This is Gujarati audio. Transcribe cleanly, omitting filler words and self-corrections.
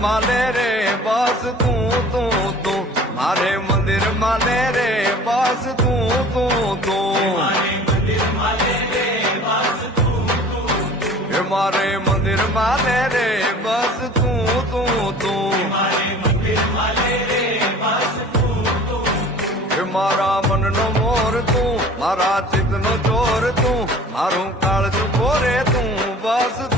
માલે રે બસ તું મારે મંદિર માલે રે બસ તું મારે મંદિર માલે રે બસ હે મારે મંદિર માલે રે બસ તું મારે મંદિર માલે રે બસ હે મારા મનનો મોર તું મારા ચિત્તનો ચોર તું મારું કાળજું કોરે તું બસ